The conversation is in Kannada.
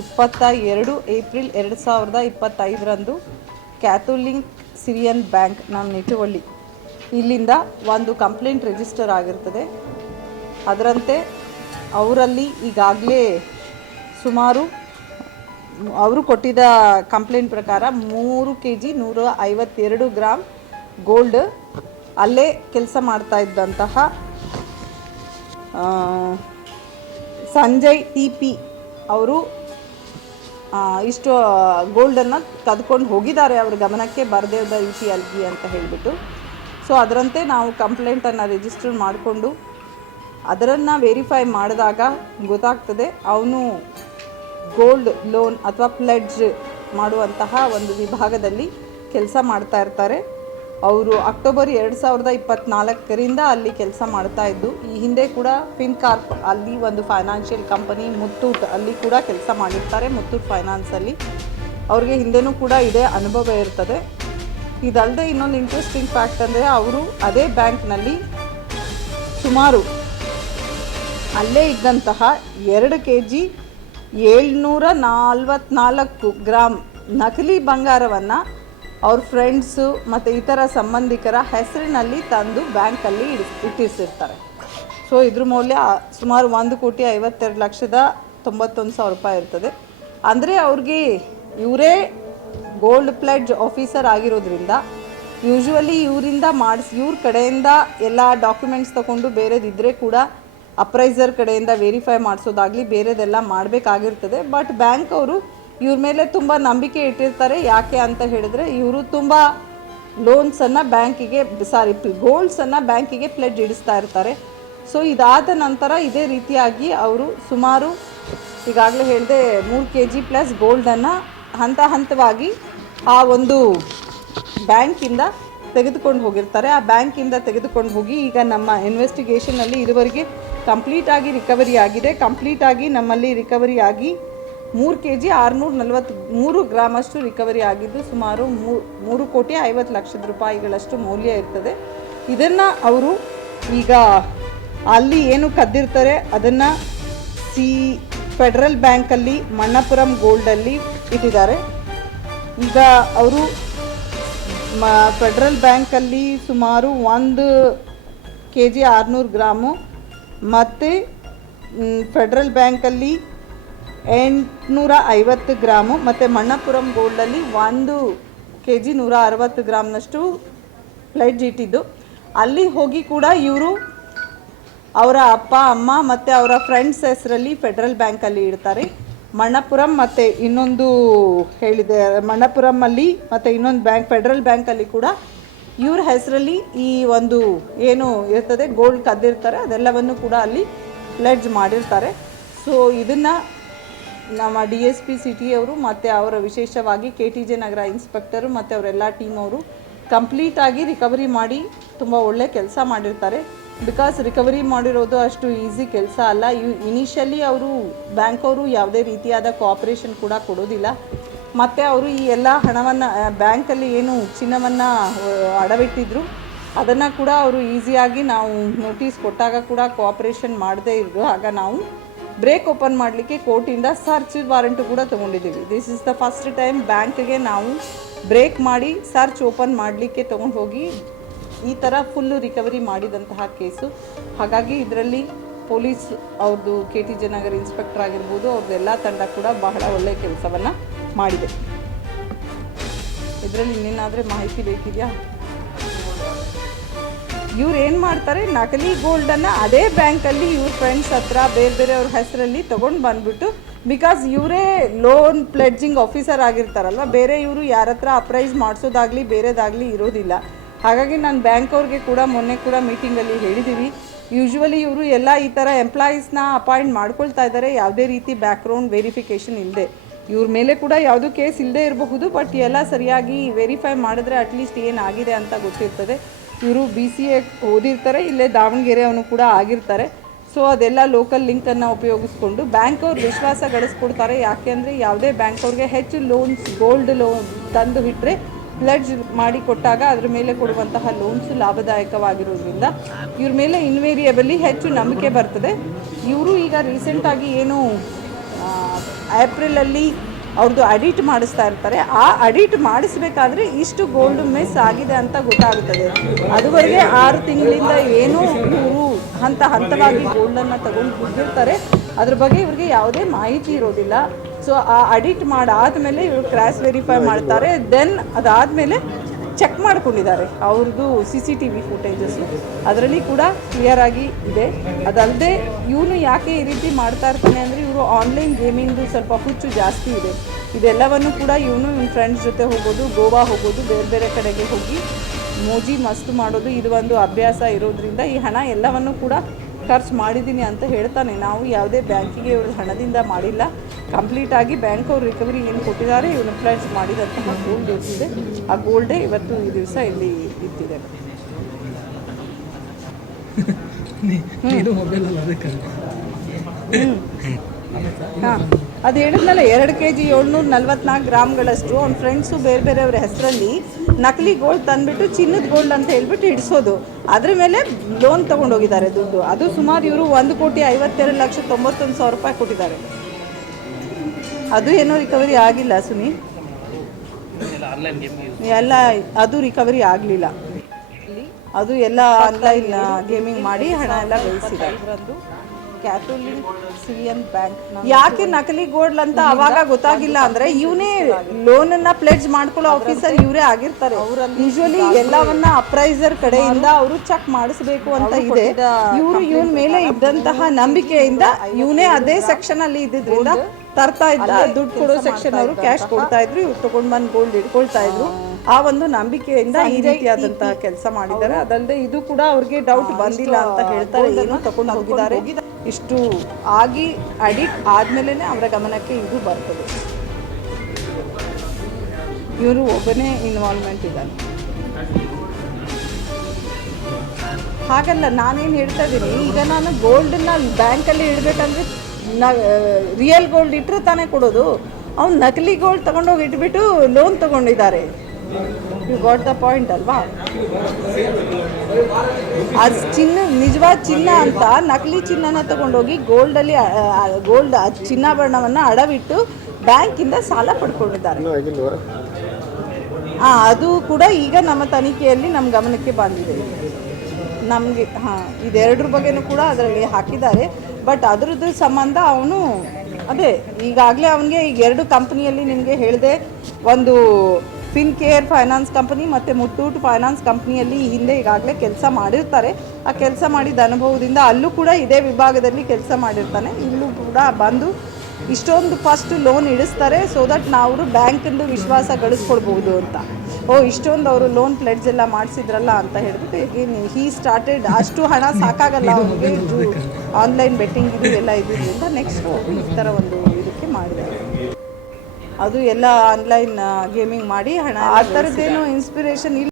ಇಪ್ಪತ್ತ ಎರಡು ಏಪ್ರಿಲ್ ಎರಡು ಸಾವಿರದ ಇಪ್ಪತ್ತೈದರಂದು ಕ್ಯಾಥೋಲಿಕ್ ಸಿರಿಯನ್ ಬ್ಯಾಂಕ್ ನಮ್ಮ ನಿಟುವಳ್ಳಿ. ಇಲ್ಲಿಂದ ಒಂದು ಕಂಪ್ಲೇಂಟ್ ರಿಜಿಸ್ಟರ್ ಆಗಿರ್ತದೆ. ಅದರಂತೆ ಅವರಲ್ಲಿ ಈಗಾಗಲೇ ಸುಮಾರು ಅವರು ಕೊಟ್ಟಿದ್ದ ಕಂಪ್ಲೇಂಟ್ ಪ್ರಕಾರ ಮೂರು ಕೆ ಜಿ ನೂರ ಐವತ್ತೆರಡು ಗ್ರಾಮ್ ಗೋಲ್ಡ್ ಅಲ್ಲೇ ಕೆಲಸ ಮಾಡ್ತಾ ಇದ್ದಂತಹ ಸಂಜಯ್ ಟಿ ಪಿ ಅವರು ಇಷ್ಟು ಗೋಲ್ಡನ್ನು ತದ್ಕೊಂಡು ಹೋಗಿದ್ದಾರೆ ಅವ್ರ ಗಮನಕ್ಕೆ ಬರದೇ ಇದ್ದ ರೀತಿಯಲ್ಲಿ ಅಂತ ಹೇಳಿಬಿಟ್ಟು. ಸೊ ಅದರಂತೆ ನಾವು ಕಂಪ್ಲೇಂಟನ್ನು ರಿಜಿಸ್ಟರ್ ಮಾಡಿಕೊಂಡು, ಅದರನ್ನು ವೆರಿಫೈ ಮಾಡಿದಾಗ ಗೊತ್ತಾಗ್ತದೆ, ಅವನು ಗೋಲ್ಡ್ ಲೋನ್ ಅಥವಾ ಪ್ಲೆಡ್ಜ್ ಮಾಡುವಂತಹ ಒಂದು ವಿಭಾಗದಲ್ಲಿ ಕೆಲಸ ಮಾಡ್ತಾ ಇರ್ತಾರೆ. ಅವರು ಅಕ್ಟೋಬರ್ ಎರಡು ಸಾವಿರದ ಇಪ್ಪತ್ತ್ನಾಲ್ಕರಿಂದ ಅಲ್ಲಿ ಕೆಲಸ ಮಾಡ್ತಾ ಇದ್ದು, ಈ ಹಿಂದೆ ಕೂಡ ಫಿನ್ಕಾರ್ಪ್ ಅಲ್ಲಿ ಒಂದು ಫೈನಾನ್ಷಿಯಲ್ ಕಂಪನಿ ಮುತ್ತೂಟ್ ಅಲ್ಲಿ ಕೂಡ ಕೆಲಸ ಮಾಡಿರ್ತಾರೆ. ಮುತ್ತೂಟ್ ಫೈನಾನ್ಸಲ್ಲಿ ಅವ್ರಿಗೆ ಹಿಂದೆನೂ ಕೂಡ ಇದೇ ಅನುಭವ ಇರ್ತದೆ. ಇದಲ್ಲದೆ ಇನ್ನೊಂದು ಇಂಟ್ರೆಸ್ಟಿಂಗ್ ಫ್ಯಾಕ್ಟ್ ಅಂದರೆ ಅವರು ಅದೇ ಬ್ಯಾಂಕ್ನಲ್ಲಿ ಸುಮಾರು ಅಲ್ಲೇ ಇದ್ದಂತಹ ಎರಡು ಕೆ ಜಿ ಏಳ್ನೂರ ನಲ್ವತ್ನಾಲ್ಕು ಗ್ರಾಮ್ ನಕಲಿ ಬಂಗಾರವನ್ನು ಅವ್ರ ಫ್ರೆಂಡ್ಸು ಮತ್ತು ಇತರ ಸಂಬಂಧಿಕರ ಹೆಸರಿನಲ್ಲಿ ತಂದು ಬ್ಯಾಂಕಲ್ಲಿ ಇಡಿಸ್ ಇಟ್ಟಿಸಿರ್ತಾರೆ ಸೊ ಇದ್ರ ಮೌಲ್ಯ ಸುಮಾರು ಒಂದು ಕೋಟಿ ಐವತ್ತೆರಡು ಲಕ್ಷದ ತೊಂಬತ್ತೊಂದು ಸಾವಿರ ರೂಪಾಯಿ ಇರ್ತದೆ. ಅಂದರೆ ಅವ್ರಿಗೆ ಇವರೇ ಗೋಲ್ಡ್ ಪ್ಲೆಡ್ಜ್ ಆಫೀಸರ್ ಆಗಿರೋದ್ರಿಂದ ಯೂಶ್ವಲಿ ಇವರಿಂದ ಮಾಡಿಸ್, ಇವ್ರ ಕಡೆಯಿಂದ ಎಲ್ಲ ಡಾಕ್ಯುಮೆಂಟ್ಸ್ ತಗೊಂಡು ಬೇರೆದಿದ್ದರೆ ಕೂಡ ಅಪ್ರೈಸರ್ ಕಡೆಯಿಂದ ವೆರಿಫೈ ಮಾಡಿಸೋದಾಗಲಿ ಬೇರೆದೆಲ್ಲ ಮಾಡಬೇಕಾಗಿರ್ತದೆ. ಬಟ್ ಬ್ಯಾಂಕ್ ಅವರು ಇವ್ರ ಮೇಲೆ ತುಂಬ ನಂಬಿಕೆ ಇಟ್ಟಿರ್ತಾರೆ. ಯಾಕೆ ಅಂತ ಹೇಳಿದ್ರೆ, ಇವರು ತುಂಬ ಲೋನ್ಸನ್ನು ಬ್ಯಾಂಕಿಗೆ ಸಾರಿ ಗೋಲ್ಡ್ಸನ್ನು ಬ್ಯಾಂಕಿಗೆ ಪ್ಲೆಡ್ ಇಡಿಸ್ತಾ ಇರ್ತಾರೆ. ಸೊ ಇದಾದ ನಂತರ ಇದೇ ರೀತಿಯಾಗಿ ಅವರು ಸುಮಾರು ಈಗಾಗಲೇ ಹೇಳಿದೆ ಮೂರು ಕೆ ಜಿ ಪ್ಲಸ್ ಗೋಲ್ಡನ್ನು ಹಂತ ಹಂತವಾಗಿ ಆ ಒಂದು ಬ್ಯಾಂಕಿಂದ ತೆಗೆದುಕೊಂಡು ಹೋಗಿರ್ತಾರೆ. ಆ ಬ್ಯಾಂಕಿಂದ ತೆಗೆದುಕೊಂಡು ಹೋಗಿ ಈಗ ನಮ್ಮ ಇನ್ವೆಸ್ಟಿಗೇಷನಲ್ಲಿ ಇದುವರೆಗೆ ಕಂಪ್ಲೀಟಾಗಿ ರಿಕವರಿ ಆಗಿದೆ. ಕಂಪ್ಲೀಟಾಗಿ ನಮ್ಮಲ್ಲಿ ರಿಕವರಿ ಆಗಿ ಮೂರು ಕೆ ಜಿ ಆರುನೂರ ನಲವತ್ತು ಮೂರು ಗ್ರಾಮಷ್ಟು ರಿಕವರಿ ಆಗಿದ್ದು ಸುಮಾರು ಮೂರು ಕೋಟಿ ಐವತ್ತು ಲಕ್ಷದ ರೂಪಾಯಿಗಳಷ್ಟು ಮೌಲ್ಯ ಇರ್ತದೆ. ಇದನ್ನು ಅವರು ಈಗ ಅಲ್ಲಿ ಏನು ಕದ್ದಿರ್ತಾರೆ, ಅದನ್ನು ಸಿ ಫೆಡರಲ್ ಬ್ಯಾಂಕಲ್ಲಿ, ಮಣ್ಣಪುರಂ ಗೋಲ್ಡಲ್ಲಿ ಇಟ್ಟಿದ್ದಾರೆ. ಈಗ ಅವರು ಮ ಫೆಡ್ರಲ್ ಬ್ಯಾಂಕಲ್ಲಿ ಸುಮಾರು ಒಂದು ಕೆ ಜಿ ಆರುನೂರು ಗ್ರಾಮು, ಮತ್ತು ಫೆಡ್ರಲ್ ಬ್ಯಾಂಕಲ್ಲಿ ಎಂಟುನೂರ ಐವತ್ತು ಗ್ರಾಮು ಮತ್ತು ಮಣ್ಣಪುರಂ ಗೋಲ್ಡಲ್ಲಿ ಒಂದು ಕೆ ಜಿ ನೂರ ಅರವತ್ತು ಗ್ರಾಮ್ನಷ್ಟು ಪ್ಲೆಡ್ಜ್ ಇಟ್ಟಿದ್ದು ಅಲ್ಲಿ ಹೋಗಿ ಕೂಡ ಇವರು ಅವರ ಅಪ್ಪ, ಅಮ್ಮ ಮತ್ತು ಅವರ ಫ್ರೆಂಡ್ಸ್ ಹೆಸರಲ್ಲಿ ಫೆಡ್ರಲ್ ಬ್ಯಾಂಕಲ್ಲಿ ಇಡ್ತಾರೆ. ಮಣ್ಣಪುರಂ ಮತ್ತು ಇನ್ನೊಂದು ಹೇಳಿದೆ ಮಣ್ಣಪುರಮಲ್ಲಿ ಮತ್ತು ಇನ್ನೊಂದು ಬ್ಯಾಂಕ್, ಫೆಡ್ರಲ್ ಬ್ಯಾಂಕಲ್ಲಿ ಕೂಡ ಇವ್ರ ಹೆಸರಲ್ಲಿ ಈ ಒಂದು ಏನು ಇರ್ತದೆ, ಗೋಲ್ಡ್ ಕದ್ದಿರ್ತಾರೆ, ಅದೆಲ್ಲವನ್ನು ಕೂಡ ಅಲ್ಲಿ ಪ್ಲೆಡ್ಜ್ ಮಾಡಿರ್ತಾರೆ. ಸೊ, ಇದನ್ನು ನಮ್ಮ ಡಿ ಎಸ್ ಪಿ ಸಿಟಿ ಅವರು ಮತ್ತು ಅವರ ವಿಶೇಷವಾಗಿ K T J Nagar inspector ಮತ್ತು ಅವರೆಲ್ಲ ಟೀಮ್ ಅವರು ಕಂಪ್ಲೀಟಾಗಿ ರಿಕವರಿ ಮಾಡಿ ತುಂಬ ಒಳ್ಳೆ ಕೆಲಸ ಮಾಡಿರ್ತಾರೆ. ಬಿಕಾಸ್ ರಿಕವರಿ ಮಾಡಿರೋದು ಅಷ್ಟು ಈಸಿ ಕೆಲಸ ಅಲ್ಲ. ಇನಿಷಿಯಲಿ ಅವರು ಬ್ಯಾಂಕ್ ಅವರು ಯಾವುದೇ ರೀತಿಯಾದ ಕೋಆಪರೇಷನ್ ಕೂಡ ಕೊಡೋದಿಲ್ಲ. ಮತ್ತು ಅವರು ಈ ಎಲ್ಲ ಹಣವನ್ನು ಬ್ಯಾಂಕಲ್ಲಿ ಏನು ಚಿನ್ನವನ್ನು ಅಡವಿಟ್ಟಿದ್ರು. ಅದನ್ನು ಕೂಡ ಅವರು ಈಸಿಯಾಗಿ ನಾವು ನೋಟಿಸ್ ಕೊಟ್ಟಾಗ ಕೂಡ ಕೋಆಪರೇಷನ್ ಮಾಡದೇ ಇದ್ರು ಆಗ ನಾವು ಬ್ರೇಕ್ ಓಪನ್ ಮಾಡಲಿಕ್ಕೆ ಕೋರ್ಟಿಂದ ಸರ್ಚ್ ವಾರಂಟು ಕೂಡ ತೊಗೊಂಡಿದ್ದೀವಿ. This is the first time ಬ್ಯಾಂಕ್ಗೆ ನಾವು ಬ್ರೇಕ್ ಮಾಡಿ ಸರ್ಚ್ ಓಪನ್ ಮಾಡಲಿಕ್ಕೆ ತೊಗೊಂಡು ಹೋಗಿ ಈ ಥರ ಫುಲ್ಲು ರಿಕವರಿ ಮಾಡಿದಂತಹ ಕೇಸು. ಹಾಗಾಗಿ ಇದರಲ್ಲಿ ಪೊಲೀಸ್ ಅವ್ರದ್ದು ಕೆ ಟಿ ಜನಗರ್ ಇನ್ಸ್ಪೆಕ್ಟರ್ ಆಗಿರ್ಬೋದು ಅವ್ರದ್ದೆಲ್ಲ ತಂಡ ಕೂಡ ಬಹಳ ಒಳ್ಳೆಯ ಕೆಲಸವನ್ನು ಮಾಡಿದೆ. ಇದರಲ್ಲಿ ಇನ್ನೇನಾದರೆ ಮಾಹಿತಿ ಬೇಕಿದೆಯಾ? ಇವ್ರು ಏನು ಮಾಡ್ತಾರೆ, ನಕಲಿ ಗೋಲ್ಡನ್ನು ಅದೇ ಬ್ಯಾಂಕಲ್ಲಿ ಇವ್ರ ಫ್ರೆಂಡ್ಸ್ ಹತ್ರ ಬೇರೆ ಬೇರೆಯವ್ರ ಹೆಸರಲ್ಲಿ ತೊಗೊಂಡು ಬಂದ್ಬಿಟ್ಟು ಬಿಕಾಸ್ ಇವರೇ ಲೋನ್ ಪ್ಲೆಡ್ಜಿಂಗ್ ಆಫೀಸರ್ ಆಗಿರ್ತಾರಲ್ವ, ಬೇರೆ ಇವರು ಯಾರ ಹತ್ರ ಅಪ್ರೈಸ್ ಮಾಡಿಸೋದಾಗಲಿ ಬೇರೆದಾಗಲಿ ಇರೋದಿಲ್ಲ. ಹಾಗಾಗಿ ನಾನು ಬ್ಯಾಂಕ್ ಅವ್ರಿಗೆ ಕೂಡ ಮೊನ್ನೆ ಕೂಡ ಮೀಟಿಂಗಲ್ಲಿ ಹೇಳಿದ್ದೀವಿ ಯೂಶ್ವಲಿ ಇವರು ಎಲ್ಲ ಈ ಥರ ಎಂಪ್ಲಾಯೀಸ್ನ ಅಪಾಯಿಂಟ್ ಮಾಡ್ಕೊಳ್ತಾ ಇದ್ದಾರೆ ಯಾವುದೇ ರೀತಿ ಬ್ಯಾಕ್ಗ್ರೌಂಡ್ ವೆರಿಫಿಕೇಷನ್ ಇಲ್ಲದೆ ಇವ್ರ ಮೇಲೆ ಕೂಡ ಯಾವುದೂ ಕೇಸ್ ಇಲ್ಲದೆ ಇರಬಹುದು ಬಟ್ ಎಲ್ಲ ಸರಿಯಾಗಿ ವೆರಿಫೈ ಮಾಡಿದ್ರೆ ಅಟ್ಲೀಸ್ಟ್ ಏನಾಗಿದೆ ಅಂತ ಗೊತ್ತಿರ್ತದೆ. ಇವರು ಬಿ ಸಿ ಎ ಓದಿರ್ತಾರೆ, ಇಲ್ಲೇ ದಾವಣಗೆರೆ ಅವನು ಕೂಡ ಆಗಿರ್ತಾರೆ. ಸೊ ಅದೆಲ್ಲ ಲೋಕಲ್ ಲಿಂಕನ್ನು ಉಪಯೋಗಿಸ್ಕೊಂಡು ಬ್ಯಾಂಕ್ ಅವ್ರು ವಿಶ್ವಾಸ ಗಳಿಸ್ಕೊಡ್ತಾರೆ. ಯಾಕೆ ಅಂದರೆ ಯಾವುದೇ ಬ್ಯಾಂಕ್ ಅವ್ರಿಗೆ ಹೆಚ್ಚು ಲೋನ್ಸ್ ಗೋಲ್ಡ್ ಲೋನ್ ತಂದು ಬಿಟ್ಟರೆ ಪ್ಲಡ್ಜ್ ಮಾಡಿ ಕೊಟ್ಟಾಗ ಅದ್ರ ಮೇಲೆ ಕೊಡುವಂತಹ ಲೋನ್ಸ್ ಲಾಭದಾಯಕವಾಗಿರೋದ್ರಿಂದ ಇವ್ರ ಮೇಲೆ ಇನ್ವೇರಿಯಬಲಿ ಹೆಚ್ಚು ನಂಬಿಕೆ ಬರ್ತದೆ. ಇವರು ಈಗ ರೀಸೆಂಟಾಗಿ ಏನು ಏಪ್ರಿಲಲ್ಲಿ ಅವ್ರದ್ದು ಅಡಿಟ್ ಮಾಡಿಸ್ತಾ ಇರ್ತಾರೆ. ಆ ಅಡಿಟ್ ಮಾಡಿಸ್ಬೇಕಾದ್ರೆ ಇಷ್ಟು ಗೋಲ್ಡ್ ಮಿಸ್ ಆಗಿದೆ ಅಂತ ಗೊತ್ತಾಗುತ್ತದೆ. ಅದುವರೆಗೆ ಆರು ತಿಂಗಳಿಂದ ಏನೂ ಇವರು ಹಂತ ಹಂತವಾಗಿ ಗೋಲ್ಡನ್ನು ತಗೊಂಡು ಬಿದ್ದಿರ್ತಾರೆ. ಅದ್ರ ಬಗ್ಗೆ ಇವ್ರಿಗೆ ಯಾವುದೇ ಮಾಹಿತಿ ಇರೋದಿಲ್ಲ. ಸೊ ಆ ಅಡಿಟ್ ಮಾಡಾದ್ಮೇಲೆ ಇವರು ಕ್ರ್ಯಾಶ್ ವೆರಿಫೈ ಮಾಡ್ತಾರೆ. ದೆನ್ ಅದಾದಮೇಲೆ ಚೆಕ್ ಮಾಡ್ಕೊಂಡಿದ್ದಾರೆ. ಅವ್ರದ್ದು C C T V footages ಅದರಲ್ಲಿ ಕೂಡ ಕ್ಲಿಯರ್ ಆಗಿ ಇದೆ. ಅದಲ್ಲದೆ ಇವನು ಯಾಕೆ ಈ ರೀತಿ ಮಾಡ್ತಾ ಇರ್ತಾನೆ ಅಂದರೆ ಇವರು ಆನ್ಲೈನ್ ಗೇಮಿಂಗ್ದು ಸ್ವಲ್ಪ ಹುಚ್ಚು ಜಾಸ್ತಿ ಇದೆ. ಇದೆಲ್ಲವನ್ನು ಕೂಡ ಇವನು ನಿಮ್ಮ ಫ್ರೆಂಡ್ಸ್ ಜೊತೆ ಹೋಗೋದು, ಗೋವಾ ಹೋಗೋದು, ಬೇರೆ ಬೇರೆ ಕಡೆಗೆ ಹೋಗಿ ಮೋಜಿ ಮಸ್ತ್ ಮಾಡೋದು, ಇದು ಒಂದು ಅಭ್ಯಾಸ ಇರೋದ್ರಿಂದ ಈ ಹಣ ಎಲ್ಲವನ್ನು ಕೂಡ ಖರ್ಚು ಮಾಡಿದ್ದೀನಿ ಅಂತ ಹೇಳ್ತಾನೆ. ನಾವು ಯಾವುದೇ ಬ್ಯಾಂಕಿಗೆ ಇವ್ರ ಹಣದಿಂದ ಮಾಡಿಲ್ಲ. ಕಂಪ್ಲೀಟ್ ಆಗಿ ಬ್ಯಾಂಕ್ ಅವ್ರು ರಿಕವರಿ ಏನು ಕೊಟ್ಟಿದ್ದಾರೆ ಇವ್ರು ಫ್ಲಡ್ಸ್ ಮಾಡಿದಂತಹ ಗೋಲ್ಡ್ ಇರ್ತಿದೆ ಆ ಗೋಲ್ಡೇ ಇವತ್ತು ಈ ದಿವಸ ಇಲ್ಲಿ ಅದಕ್ಕೆ ಹಾಂ. ಅದು ಹೇಳಿದ್ನಲ್ಲ ಎರಡು ಕೆ ಜಿ ಏಳ್ನೂರ ನಲ್ವತ್ನಾಲ್ಕು ಗ್ರಾಮ್ಗಳಷ್ಟು. ಅವ್ನ ಫ್ರೆಂಡ್ಸು ಬೇರೆ ಬೇರೆಯವ್ರ ಹೆಸರಲ್ಲಿ ನಕಲಿ ಗೋಲ್ಡ್ ತಂದುಬಿಟ್ಟು ಚಿನ್ನದ ಗೋಲ್ಡ್ ಅಂತ ಹೇಳ್ಬಿಟ್ಟು ಹಿಡಿಸೋದು ಅದ್ರ ಮೇಲೆ ಲೋನ್ ತೊಗೊಂಡೋಗಿದ್ದಾರೆ ದುಡ್ಡು. ಅದು ಸುಮಾರು ಇವರು ಒಂದು ಕೋಟಿ ಐವತ್ತೆರಡು ಲಕ್ಷ ತೊಂಬತ್ತೊಂದು ಸಾವಿರ ರೂಪಾಯಿ ಕೊಟ್ಟಿದ್ದಾರೆ. ಅದು ಏನೋ ರಿಕವರಿ ಆಗಿಲ್ಲ ಸುನಿ ಎಲ್ಲ ಅದು ರಿಕವರಿ ಆಗಲಿಲ್ಲ. ಅದು ಎಲ್ಲ ಆನ್ಲೈನ್ ಗೇಮಿಂಗ್ ಮಾಡಿ ಹಣ ಎಲ್ಲ ಗಳಿಸಿದ್ದಾರೆ ಕ್ಯಾಥೋಲಿಕ್ ಬ್ಯಾಂಕ್ ಯಾಕೆ ನಕಲಿ ಗೋಲ್ಡ್ ಅಂತ ಅವಾಗ ಗೊತ್ತಾಗಿಲ್ಲ ಅಂದ್ರೆ ಇವನೇ ಲೋನ್ ಅನ್ನ ಪ್ಲೆಡ್ಜ್ ಮಾಡ್ಕೊಳ್ಳೋ ಆಫೀಸರ್ ಇವರೇ ಆಗಿರ್ತಾರೆ. ಯೂಶುವಲಿ ಎಲ್ಲವನ್ನ ಅಪ್ರೈಸರ್ ಕಡೆಯಿಂದ ಅವರು ಚೆಕ್ ಮಾಡಿಸ್ಬೇಕು ಅಂತ ಇದೆ. ಇವರು ಇವನ್ ಮೇಲೆ ಇದ್ದಂತಹ ನಂಬಿಕೆಯಿಂದ ಇವನೇ ಅದೇ ಸೆಕ್ಷನ್ ಅಲ್ಲಿ ಇದ್ದಿದ್ರಿಂದ ತರ್ತಾ ಇದ್ದ ದುಡ್ಡು ಕೊಡೋ ಸೆಕ್ಷನ್ ಅವರು ಕ್ಯಾಶ್ ಕೊಡ್ತಾ ಇದ್ರು ಇವ್ರು ತಗೊಂಡ್ ಬಂದು ಗೋಲ್ಡ್ ಇಟ್ಕೊಳ್ತಾ ಇದ್ರು. ಆ ಒಂದು ನಂಬಿಕೆಯಿಂದ ಈ ರೀತಿಯಾದಂತಹ ಕೆಲಸ ಮಾಡಿದ್ದಾರೆ. ಅದಲ್ಲದೆ ಇದು ಕೂಡ ಅವ್ರಿಗೆ ಡೌಟ್ ಬಂದಿಲ್ಲ ಅಂತ ಹೇಳ್ತಾರೆ. ಏನೋ ತಗೊಂಡು ಹೋಗಿದ್ದಾರೆ. ಇಷ್ಟು ಆಗಿ ಅಡಿಕ್ಟ್ ಆದ್ಮೇಲೆ ಅವರ ಗಮನಕ್ಕೆ ಇದು ಬರ್ತದೆ. ಇವರು ಒಬ್ಬನೇ ಇನ್ವಾಲ್ವ್ಮೆಂಟ್ ಇದ್ದಾನೆ ಹಾಗಲ್ಲ ನಾನೇನು ಹೇಳ್ತಾ ಇದ್ದೀನಿ ಈಗ ನಾನು ಗೋಲ್ಡನ್ನ ಬ್ಯಾಂಕಲ್ಲಿ ಇಡಬೇಕಂದ್ರೆ ನ ರಿಯಲ್ ಗೋಲ್ಡ್ ಇಟ್ಟರೆ ತಾನೇ ಕೊಡೋದು. ಅವ್ನು ನಕಲಿ ಗೋಲ್ಡ್ ತೊಗೊಂಡೋಗಿ ಇಟ್ಬಿಟ್ಟು ಲೋನ್ ತೊಗೊಂಡಿದ್ದಾರೆ. ಯು ಗಾಟ್ ದ ಪಾಯಿಂಟ್ ಅಲ್ವಾ? ಅದು ಚಿನ್ನ ನಿಜವಾದ ಚಿನ್ನ ಅಂತ ನಕಲಿ ಚಿನ್ನನ ತಗೊಂಡೋಗಿ ಗೋಲ್ಡಲ್ಲಿ ಗೋಲ್ಡ್ ಚಿನ್ನಾಭರಣವನ್ನು ಅಡವಿಟ್ಟು ಬ್ಯಾಂಕಿಂದ ಸಾಲ ಪಡ್ಕೊಂಡಿದ್ದಾರೆ. ಹಾಂ ಅದು ಕೂಡ ಈಗ ನಮ್ಮ ತನಿಖೆಯಲ್ಲಿ ನಮ್ಮ ಗಮನಕ್ಕೆ ಬಂದಿದೆ. ನಮಗೆ ಹಾಂ ಇದೆರಡ್ರ ಬಗ್ಗೆನೂ ಕೂಡ ಅದರಲ್ಲಿ ಹಾಕಿದ್ದಾರೆ. ಬಟ್ ಅದರದ್ದು ಸಂಬಂಧ ಅವನು ಅದೇ, ಈಗಾಗಲೇ ಅವನಿಗೆ ಈಗ ಎರಡು ಕಂಪ್ನಿಯಲ್ಲಿ ನಿಮಗೆ ಹೇಳಿದೆ, ಒಂದು ಫಿನ್ ಕೇರ್ ಫೈನಾನ್ಸ್ ಕಂಪ್ನಿ ಮತ್ತು ಮುತ್ತೂಟ್ ಫೈನಾನ್ಸ್ ಕಂಪ್ನಿಯಲ್ಲಿ ಈ ಹಿಂದೆ ಈಗಾಗಲೇ ಕೆಲಸ ಮಾಡಿರ್ತಾರೆ. ಆ ಕೆಲಸ ಮಾಡಿದ ಅನುಭವದಿಂದ ಅಲ್ಲೂ ಕೂಡ ಇದೇ ವಿಭಾಗದಲ್ಲಿ ಕೆಲಸ ಮಾಡಿರ್ತಾನೆ. ಇಲ್ಲೂ ಕೂಡ ಬಂದು ಇಷ್ಟೊಂದು ಫಸ್ಟ್ ಲೋನ್ ಇಡಿಸ್ತಾರೆ ಸೊ ದಟ್ ನಾವು ಬ್ಯಾಂಕಿಂದು ವಿಶ್ವಾಸ ಗಳಿಸ್ಕೊಡ್ಬೋದು ಅಂತ. ಓ, ಇಷ್ಟೊಂದು ಅವರು ಲೋನ್ ಪ್ಲೆಡ್ಸ್ ಎಲ್ಲ ಮಾಡಿಸಿದ್ರಲ್ಲ ಅಂತ ಹೇಳ್ಬಿಟ್ಟು ಹೀ ಸ್ಟಾರ್ಟೆಡ್ ಅಷ್ಟು ಹಣ ಸಾಕಾಗಲ್ಲ ಅವ್ರಿಗೆ. ಆನ್ಲೈನ್ ಬೆಟ್ಟಿಂಗ್ ಇದು ಎಲ್ಲ ಇದ್ದಿದ್ದರಿಂದ ನೆಕ್ಸ್ಟ್ ಈ ಥರ ಒಂದು ಇದಕ್ಕೆ ಮಾಡಿದೆ ಅದು ಎಲ್ಲ ಆನ್ಲೈನ್ ಗೇಮಿಂಗ್ ಮಾಡಿ ಹಣ. ಆ ಥರದ್ದೇನು ಇನ್ಸ್ಪಿರೇಷನ್ ಇಲ್ಲ.